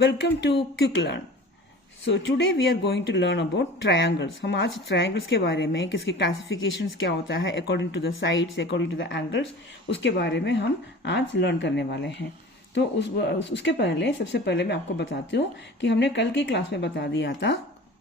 Welcome to Quick Learn. So today we are going to learn about triangles. हम आज triangles के बारे में किसके classifications क्या होता है according to the sides, according to the angles, उसके बारे में हम आज learn करने वाले हैं. तो उसके पहले सबसे पहले मैं आपको बताती हूँ कि हमने कल की क्लास में बता दिया था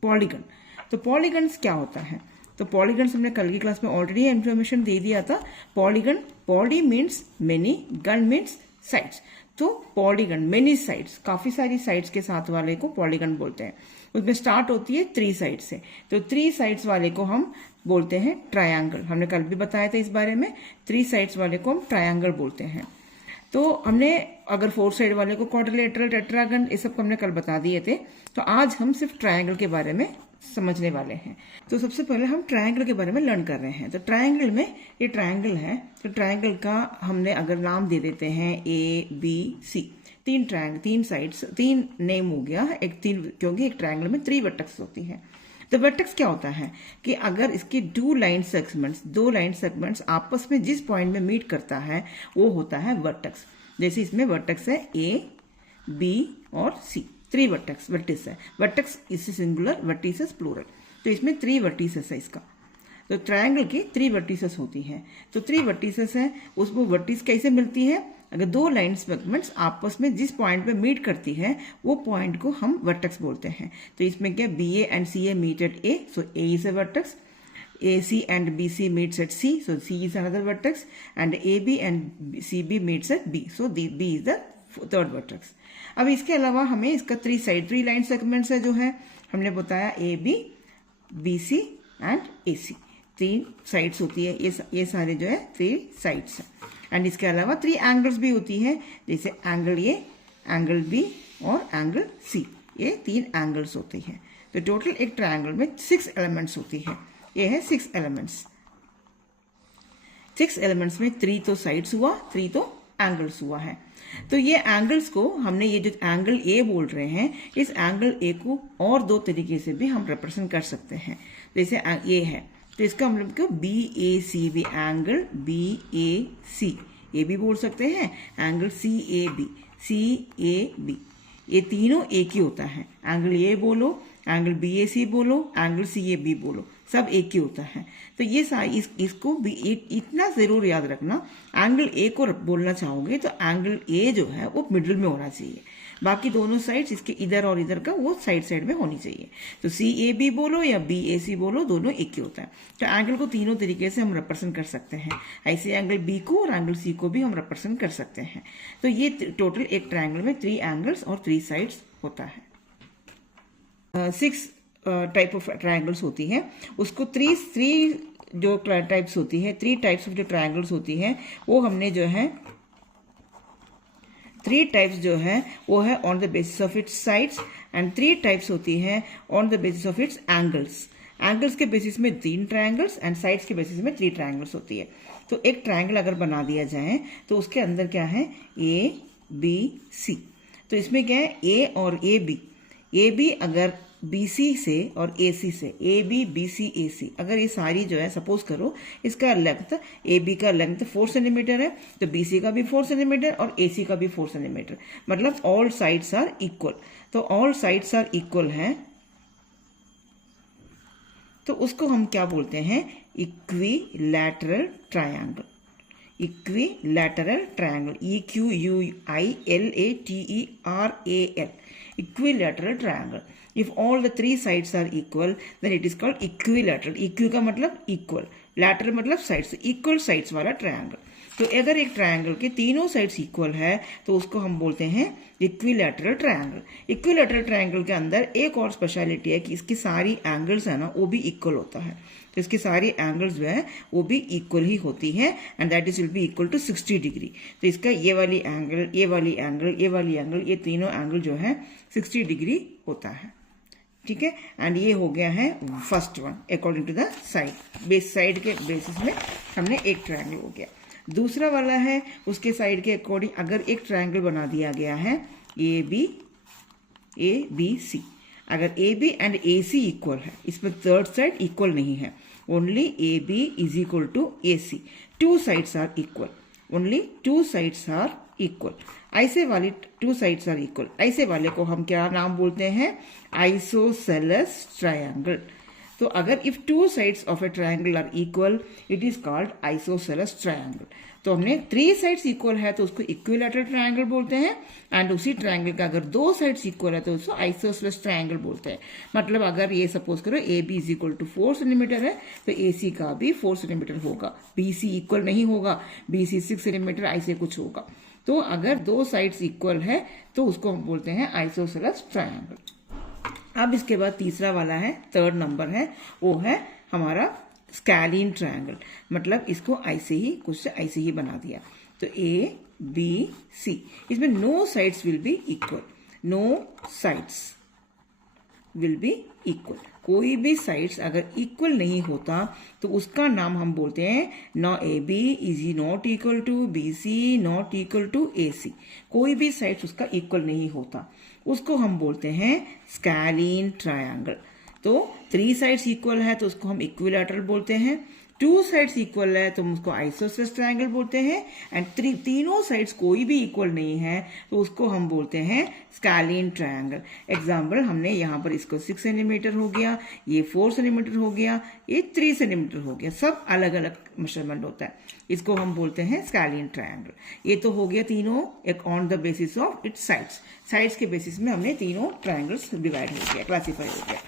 पॉलीगन. तो पॉलीगन्स क्या होता है? तो पॉलीगन्स हमने कल की क्लास में ऑलरेडी इन्फॉर्मेशन दे दिया था. Polygon, poly means many, gun means sides. तो पॉलीगन मेनी साइड्स, काफी सारी साइड्स के साथ वाले को पॉलीगन बोलते हैं. उसमें स्टार्ट होती है 3 साइड से. तो 3 साइड्स वाले को हम बोलते हैं ट्रायंगल. हमने कल भी बताया था इस बारे में. 3 साइड्स वाले को हम ट्रायंगल बोलते हैं. तो हमने अगर 4 साइड वाले को क्वाड्रिलेटरल, टेट्रागन, ये सब हमने कल बता दिए थे. तो आज हम सिर्फ ट्रायंगल के बारे में समझने वाले हैं. तो सबसे पहले हम ट्रायंगल के बारे में लर्न कर रहे हैं. तो ट्रायंगल में ये ट्रायंगल है. तो ट्रायंगल का हमने अगर नाम दे देते हैं ABC, 3 साइड्स, 3 नेम हो गया. क्योंकि एक ट्रायंगल में 3 वर्टेक्स होती है. तो वर्टेक्स क्या होता है कि अगर इसकी 2 लाइन सेगमेंट्स आपस में जिस पॉइंट में मीट करता है वो होता है वर्टेक्स. जैसे इसमें वर्टेक्स है A, B और C. 3 वर्टिस है. वर्टेक्स इससे सिंगुलर, वर्टिसेस प्लूरल. तो इसमें 3 वर्टिसेस है इसका. तो ट्रायंगल की 3 वर्टिसेस होती हैं. तो 3 वर्टिसेस है, उसको वर्टिस कैसे मिलती है? अगर 2 लाइन सेगमेंट्स आपस में जिस पॉइंट पे मीट करती है वो पॉइंट को हम वर्टेक्स बोलते हैं. तो इसमें क्या BA एंड CA मीट एट A, सो A is a vertex. AC and BC meets at C, so C is another vertex, and AB and CB meets at B, so B is the third vertex. अब इसके अलावा हमें इसका 3 line segments है जो है हमने बताया AB, BC and AC. 3 sides होती है. ये सारे जो है 3 साइड्स है. एंड इसके अलावा 3 एंगल्स भी होती है, जैसे एंगल A, एंगल B और एंगल C. ये 3 एंगल्स होती है. तो टोटल एक ट्रायंगल में 6 एलिमेंट्स होती है. ये है 6 एलिमेंट्स. 6 एलिमेंट्स में 3 तो साइड्स हुआ, 3 तो एंगल्स हुआ है. तो ये एंगल्स को हमने, ये जो एंगल ए बोल रहे हैं, इस एंगल ए को और 2 तरीके से भी हम रिप्रेजेंट कर सकते हैं. जैसे ये है तो इसका हम लोग BAC भी, एंगल BAC ये भी बोल सकते हैं. एंगल CAB, ये तीनों एक ही होता है. एंगल ए बोलो, एंगल BAC बोलो, एंगल CAB बोलो, सब एक ही होता है. तो ये इसको भी इतना जरूर याद रखना. एंगल ए को बोलना चाहोगे तो एंगल ए जो है वो मिडिल में होना चाहिए. बाकी दोनों साइड्स इसके इधर और इधर का वो साइड में होनी चाहिए. तो CAB बोलो या BAC बोलो, दोनों एक ही होता है. तो एंगल को तीनों तरीके से हम रिप्रेजेंट कर सकते हैं. ऐसे एंगल B को और एंगल C को भी हम रिप्रेजेंट कर सकते हैं. तो ये टोटल एक ट्रायंगल में 3 एंगल्स और 3 साइड्स होता है. 6 टाइप ऑफ ट्रायंगल्स होती है. उसको 3 जो टाइप्स होती है, 3 टाइप्स ऑफ जो ट्रायंगल्स होती है वो हमने जो है 3 टाइप्स जो है वो है on the basis of its sides, and 3 types होती है on the basis of its angles. Angles के बेसिस में 3 ट्रायंगल्स एंड साइड्स के बेसिस में 3 ट्रायंगल्स होती है. तो एक ट्रायंगल अगर बना दिया जाए तो उसके अंदर क्या है, ABC. तो इसमें क्या है, A और AB अगर BC से और AC से, AB BC AC, अगर ये सारी जो है सपोज करो इसका लेंथ, AB का लेंथ 4 सेंटीमीटर है तो BC का भी 4 सेंटीमीटर और AC का भी 4 सेंटीमीटर, मतलब ऑल साइड्स आर इक्वल. तो ऑल साइड्स आर इक्वल है तो उसको हम क्या बोलते हैं, equilateral triangle. Equilateral triangle, EQUILATERAL, equilateral triangle. If all the 3 sides are equal, then it is called equilateral. EQ का मतलब equal, lateral मतलब sides, equal sides वाला ट्रायंगल. तो अगर एक ट्रायंगल के तीनों साइड्स इक्वल है तो उसको हम बोलते हैं इक्विलैटरल ट्रायंगल. इक्विलैटरल ट्रायंगल के अंदर एक और स्पेशलिटी है कि इसकी सारी एंगल्स है ना वो भी इक्वल होता है. तो इसकी सारी एंगल्स जो है वो भी इक्वल ही होती है, and that is will be equal to 60 degree. तो इसका ये वाली एंगल, ये वाली एंगल, ये वाली एंगल, ये तीनों एंगल जो है 60 डिग्री होता है. ठीक है. एंड ये हो गया है first one according to the side. Side के बेसिस में हमने एक ट्रायंगल हो गया. दूसरा वाला है उसके साइड के अकॉर्डिंग अगर एक ट्रायंगल बना दिया गया है ABC. अगर AB एंड AC इक्वल है, इसमें थर्ड साइड इक्वल नहीं है, only AB is equal to AC. 2 sides are equal, only 2 sides are equal. ऐसे वाली टू साइड्स आर इक्वल, ऐसे वाले को हम क्या नाम बोलते हैं? Isosceles triangle. तो अगर if two sides of a triangle are equal it is called isosceles triangle. तो हमने 3 साइड्स इक्वल है तो उसको इक्विलैटरल ट्रायंगल बोलते हैं, एंड उसी ट्रायंगल का अगर 2 साइड्स इक्वल है तो उसको आइसोसेलेस ट्रायंगल बोलते हैं। मतलब अगर ये सपोज करो A B is equal to 4 centimetre है तो ए सी का भी 4 सेंटीमीटर होगा, बी सी इक्वल नहीं होगा, बी सी 6 सेंटीमीटर, ऐसे कुछ होगा। तो अगर 2 साइड्स इक्वल है तो उसको हम बोलते हैं आइसोसेलेस ट्रायंगल। अब इसके बाद तीसरा वाला है, 3rd नंबर है, वो है हमारा स्कैलीन ट्रायंगल। मतलब इसको ऐसे ही कुछ ऐसे ही बना दिया। तो ए बी सी, इसमें no sides will be equal, no sides will be equal. कोई भी साइड्स अगर इक्वल नहीं होता तो उसका नाम हम बोलते हैं ना A B is not equal to B C not equal to A C. कोई भी साइड्स उसका इक्वल नहीं होता, उसको हम बोलते हैं स्कैलीन ट्रायंगल। तो 3 साइड्स इक्वल है तो उसको हम इक्विलैटरल बोलते हैं, 2 साइड्स इक्वल है तो हम उसको आइसोसेलेस ट्रायंगल बोलते हैं, एंड तीनों साइड्स कोई भी इक्वल नहीं है तो उसको हम बोलते हैं स्कैलीन ट्रायंगल। एग्जाम्पल, हमने यहाँ पर इसको 6 सेंटीमीटर हो गया, ये 4 सेंटीमीटर हो गया, ये 3 सेंटीमीटर हो गया, सब अलग अलग मेजरमेंट होता है, इसको हम बोलते हैं स्कैलीन ट्रायंगल। ये तो हो गया तीनों एक on the basis of its sides, sides के बेसिस में हमने तीनों ट्रायंगल्स डिवाइड हो गया, क्लासीफाई हो गया।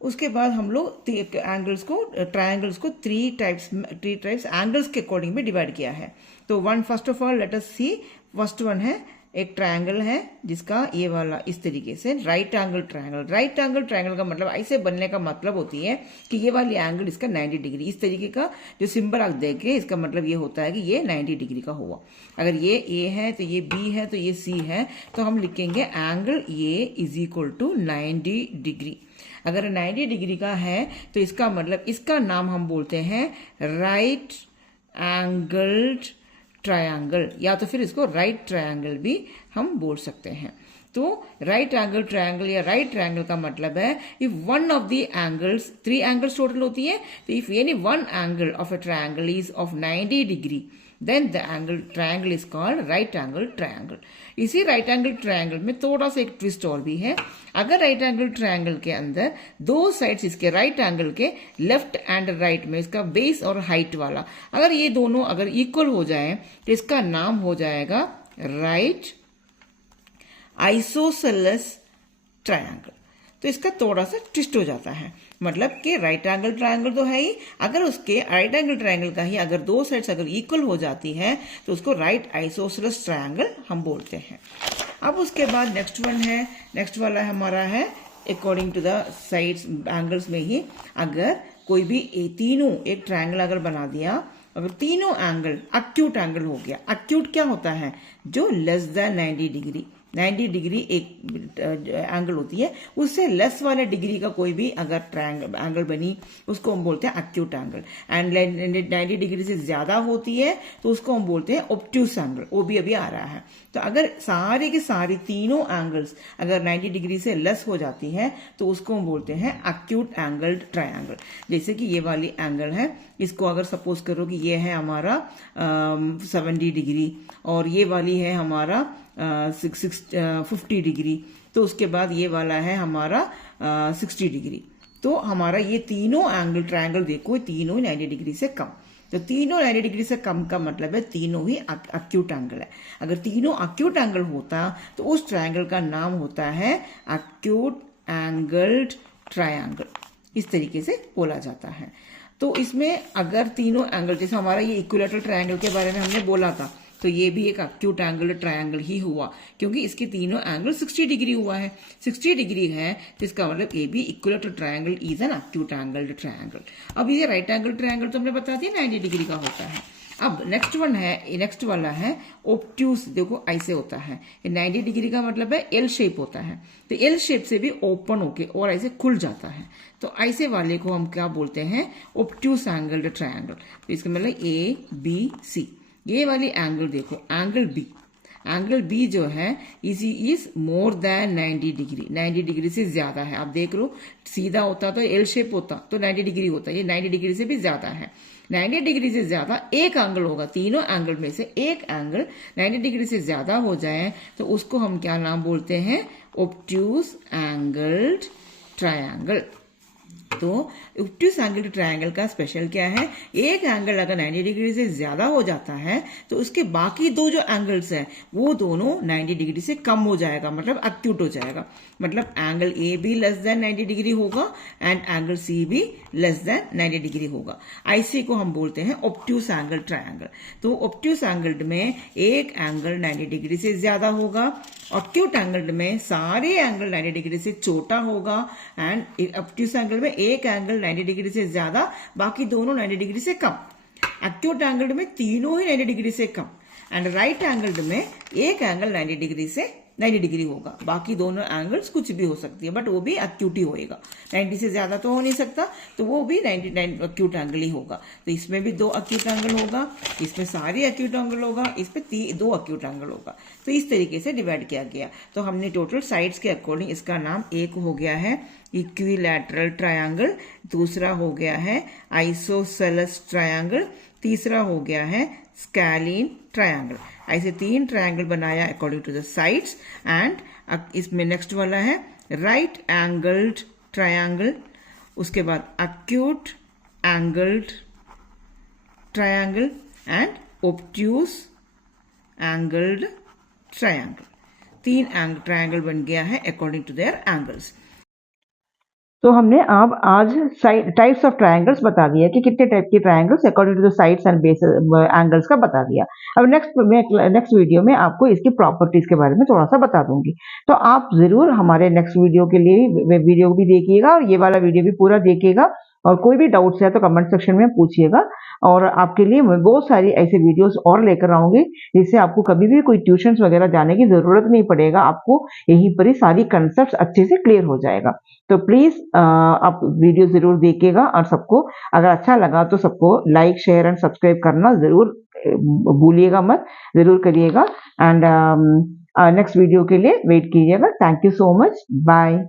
उसके बाद हम लोग एंगल्स को, ट्रायंगल्स को 3 टाइप्स एंगल्स के अकॉर्डिंग में डिवाइड किया है। तो first of all let us see, first one है एक ट्रायंगल है जिसका ये वाला इस तरीके से right angle triangle. Right angle triangle का मतलब ऐसे बनने का मतलब होती है कि ये वाली एंगल इसका 90 डिग्री, इस तरीके का जो सिंबल आप देखे इसका मतलब ये होता है कि ये 90 डिग्री का हुआ। अगर ये ए है तो ये बी है तो ये सी है, तो हम लिखेंगे angle A is equal to 90 degree. अगर 90 डिग्री का है तो इसका मतलब इसका नाम हम बोलते हैं राइट एंगल्ड ट्रायंगल, या तो फिर इसको राइट ट्रायंगल भी हम बोल सकते हैं। तो राइट एंगल ट्रायंगल या राइट ट्रायंगल का मतलब है if one of the angles, 3 angles total होती है, तो if any one angle of a triangle is of 90 degree then the angle triangle is called right angle triangle। इसी right angle triangle में थोड़ा सा एक ट्विस्ट और भी है। अगर right angle triangle के अंदर 2 साइड्स इसके right angle के लेफ्ट एंड राइट में इसका बेस और हाइट वाला अगर ये दोनों अगर इक्वल हो जाए तो इसका नाम हो जाएगा राइट आइसोसेलेस ट्रायंगल। तो इसका थोड़ा सा ट्विस्ट हो जाता है, मतलब कि राइट एंगल ट्रायंगल तो है ही, अगर उसके राइट एंगल ट्रायंगल का ही अगर 2 साइड्स अगर इक्वल हो जाती है तो उसको राइट आइसोसेलेस ट्रायंगल हम बोलते हैं। अब उसके बाद नेक्स्ट वन है, नेक्स्ट वाला हमारा है according to the sides angles में ही अगर कोई भी तीनों एक ट्रायंगल अगर बना दिया, अगर तीनों एंगल एक्यूट एंगल हो गया। एक्यूट क्या होता है? जो लेस देन 90 डिग्री, 90 डिग्री एक एंगल होती है, उससे लेस वाले डिग्री का कोई भी अगर ट्रायंगल एंगल बनी उसको हम बोलते हैं एक्यूट एंगल। एंड 90 डिग्री से ज्यादा होती है तो उसको हम बोलते हैं ऑब्ट्यूस एंगल, वो भी अभी आ रहा है। तो अगर सारी की सारी तीनों एंगल्स अगर 90 डिग्री से लेस हो जाती है तो उसको हम बोलते हैं एक्यूट एंगल्ड ट्रायंगल। जैसे कि ये वाली एंगल है, इसको अगर सपोज करो कि ये है हमारा 70 डिग्री और ये वाली है हमारा 50 डिग्री, तो उसके बाद ये वाला है हमारा 60 डिग्री। तो हमारा ये तीनों एंगल ट्रायंगल देखो, तीनों 90 डिग्री से कम। तो तीनों 90 डिग्री से कम का मतलब है तीनों ही एक्यूट एंगल है। अगर तीनों एक्यूट एंगल होता तो उस ट्रायंगल का नाम होता है एक्यूट एंगल्ड ट्रायंगल, इस तरीके से बोला जाता है। तो इसमें अगर तीनों एंगल, जैसे हमारा ये इक्विलैटरल ट्रायंगल के बारे में हमने बोला था, तो ये भी एक एक्यूट एंगल ट्रायंगल ही हुआ क्योंकि इसके तीनों एंगल 60 डिग्री हुआ है। 60 डिग्री है तो इसका मतलब ये भी equilateral triangle is an acute angle triangle. अब ये राइट एंगल ट्रायंगल तो हमने बता दिया 90 डिग्री का होता है। अब नेक्स्ट वन है, नेक्स्ट वाला है ऑब्ट्यूस। देखो ऐसे होता है, 90 डिग्री का मतलब है एल शेप होता है, तो एल शेप से भी ओपन होके और ऐसे खुल जाता है, तो ऐसे वाले को हम क्या बोलते हैं? Obtuse angle triangle. तो इसका मतलब ए बी सी। ये वाली एंगल देखो, एंगल बी, एंगल बी जो है is more than 90 degree, 90 degree से ज्यादा है। आप देख लो, सीधा होता तो एल शेप होता तो 90 डिग्री होता है, ये 90 डिग्री से भी ज्यादा है। 90 डिग्री से ज्यादा एक एंगल होगा, तीनों एंगल में से एक एंगल 90 डिग्री से ज्यादा हो जाए तो उसको हम क्या नाम बोलते हैं, ऑब्ट्यूज एंगल्ड ट्रायंगल। तो ऑब्ट्यूज एंगल ट्रायंगल का स्पेशल क्या है, एक एंगल अगर 90 डिग्री से ज्यादा हो जाता है तो उसके बाकी दो जो एंगल्स हैं वो दोनों 90 डिग्री से कम हो जाएगा, मतलब एक्यूट हो जाएगा। मतलब एंगल ए भी लेस देन 90 डिग्री होगा एंड एंगल सी भी लेस देन 90 डिग्री होगा। ऐसे को हम बोलते हैं ऑब्ट्यूज एंगल ट्रायंगल। तो ऑब्ट्यूज एंगल में एक एंगल 90 डिग्री से ज्यादा होगा, एक्यूट एंगल में सारे एंगल 90 डिग्री से छोटा होगा एंड ऑब्ट्यूज एंगल में एक एंगल 90 डिग्री से ज्यादा, बाकी दोनों 90 डिग्री से कम। एक्यूट एंगल में तीनों ही 90 डिग्री से कम एंड राइट एंगल में एक एंगल 90 डिग्री से 90 डिग्री होगा, बाकी दोनों एंगल्स कुछ भी हो सकती है बट वो भी एक्यूट ही होएगा। 90 से ज्यादा तो हो नहीं सकता, तो वो भी 99 एक्यूट एंगल ही होगा। तो इसमें भी 2 एक्यूट एंगल होगा, इसमें सारे एक्यूट एंगल होगा, इसमें 2 एक्यूट एंगल होगा। तो इस तरीके से डिवाइड किया गया। तो हमने टोटल साइड्स के अकॉर्डिंग इसका नाम एक हो गया है इक्विलैटरल ट्रायंगल, दूसरा हो गया है आइसोसेलेस ट्रायंगल, तीसरा हो गया है स्कैलीन ट्रायंगल। ऐसे 3 ट्रायंगल बनाया according to the sides and इसमें नेक्स्ट वाला है राइट एंगल्ड ट्रायंगल, उसके बाद acute angled triangle and obtuse angled triangle. 3 triangle बन गया है अकॉर्डिंग टू देयर एंगल्स। तो हमने अब आज टाइप्स ऑफ ट्रायंगल्स बता दिया कि कितने टाइप के triangles according to the sides and base angles का बता दिया। अब नेक्स्ट वीडियो में आपको इसकी प्रॉपर्टीज के बारे में थोड़ा सा बता दूंगी। तो आप जरूर हमारे नेक्स्ट वीडियो के लिए वीडियो भी देखिएगा और ये वाला वीडियो भी पूरा देखिएगा और कोई भी डाउट्स है तो कमेंट सेक्शन में पूछिएगा और आपके लिए मैं बहुत सारी ऐसे वीडियोस और लेकर आऊंगी जिससे आपको कभी भी कोई ट्यूशंस वगैरह जाने की जरूरत नहीं पड़ेगा, आपको यहीं पर ही सारी कंसेप्ट अच्छे से क्लियर हो जाएगा। तो प्लीज आप वीडियो जरूर देखिएगा और सबको अगर अच्छा लगा तो सबको लाइक शेयर एंड सब्सक्राइब करना जरूर भूलिएगा मत, जरूर करिएगा एंड नेक्स्ट वीडियो के लिए वेट कीजिएगा। Thank you so much, bye.